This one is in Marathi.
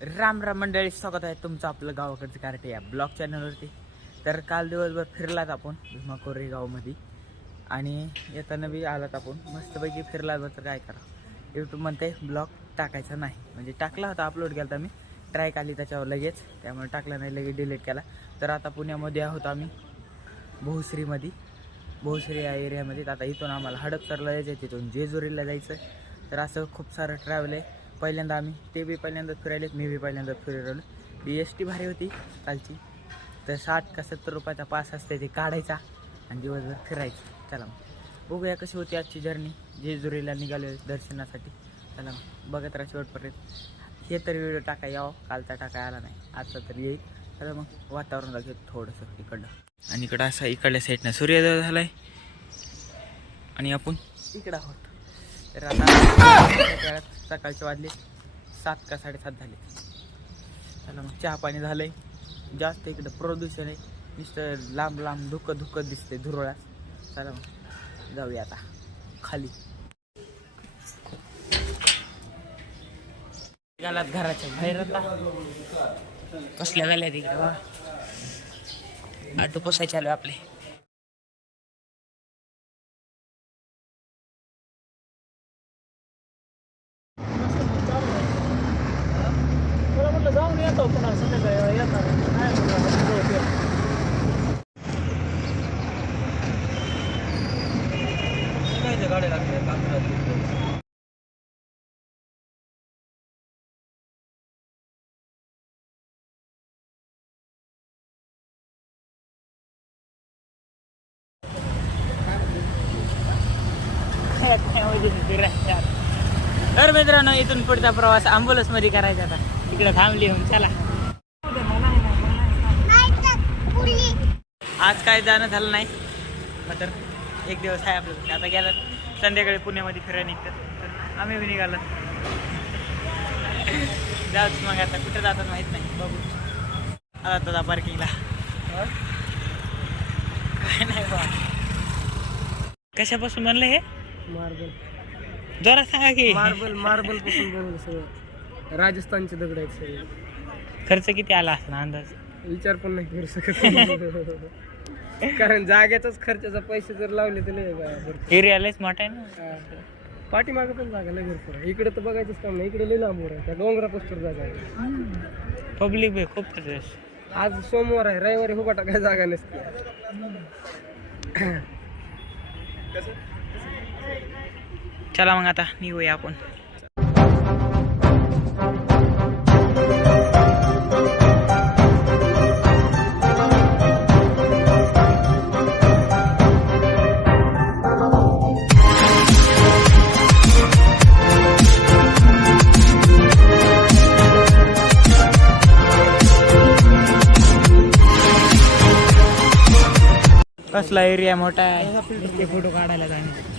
राम राम मंडळी स्वागत आहे तुमचं आपलं गावाकडचं कार्टे या ब्लॉग चॅनलवरती. तर काल दिवसभर फिरलात आपण भीमा कोरेगावमध्ये आणि येताना बी आलात आपण. मस्तपैकी फिरलात तर काय करा. यूट्यूब म्हणते ब्लॉग टाकायचा नाही. म्हणजे टाकला होता अपलोड केला होता मी. ट्राय काली त्याच्यावर लगेच. त्यामुळे टाकला नाही लगेच डिलीट केला. तर आता पुण्यामध्ये आहोत आम्ही भोसरीमध्ये. भोसरी या एरियामध्ये तर आता इथून आम्हाला हडपसरला जायचं आहे तिथून जेजुरीला जायचं तर असं खूप सारं ट्रॅव्हल आहे. पहिल्यांदा आम्ही ते बी पहिल्यांदा फिरायलेत मी बी पहिल्यांदा फिरवलं ती एस टी भारी होती कालची. तर साठ का सत्तर रुपयाचा पास असते ते काढायचा आणि दिवसभर फिरायचं. चला मग. बघूया कशी होती आजची जर्नी जेजुरीला निघालो दर्शनासाठी. चला मग. बघत राहा शेवटपर्यंत. हे तर व्हिडिओ टाकाय यावं कालचा टाकाय आला नाही. आजचा तर येईल. चला मग. वातावरण लागेल थोडंसं इकडलं. आणि इकडं असा इकडल्या साईडनं सूर्योदय झालाय. आणि आपण इकडं आहोत. तर आता वेळात सकाळचे वाजले. सात का साडेसात झाले. चला मग चहा पाणी झालंय. जास्त इकडं प्रदूषण आहे. नुसतं लांब लांब धुकं धुकं दिसते धुरळा. चला मग जाऊया आता. खाली. गालात घराच्या बाहेर आता. कसल्या झाल्या तिकडे बघा. आटो पोसायचे आलो आपले. जाऊन येतो पुन्हा संध्याकाळी येणार नाही येतो. गाड्या लागल्या तर मित्रांनो इथून पुढचा प्रवास ambulance मध्ये करायचा आता तिकडे थांबली होऊन चला. आज काय जाणं झालं नाही. तर एक दिवस आहे आपलं आता गेलं संध्याकाळी पुण्यामध्ये फिरायला निघतात. तर आम्ही बी निघालो. जाऊच मग आता. कुठे जातात माहीत नाही. बघू. आता आता पार्किंगला काय नाही बा. कशापासून बनलं हे? मार्बल. जोरात सांगा की. मार्बल मार्बलपासून बनवलं सगळं. राजस्थानचे दगड आहेत सगळे. खर्च किती आला असं अंदाज? विचार पण नाही करू शकत. कारण जाग्याचाच खर्चाचा पैसे जर लावले तर लय बा- भरपूर. एरिया लयच मोठा आहे ना. हा. पाठीमागं पण जागा लय भरपूर आहे. इकडे तर बघायचंच काम नाही. इकडे लय लांबवर आहे. त्या डोंगरापासून जागा आहे. पब्लिक बी खूप करते आज सोमवार आहे. रविवारी हुबाटा काय जागा नसते. चला मग आता निघूया आपण. कसला एरिया मोठा आहे? फोटो काढायला जाणे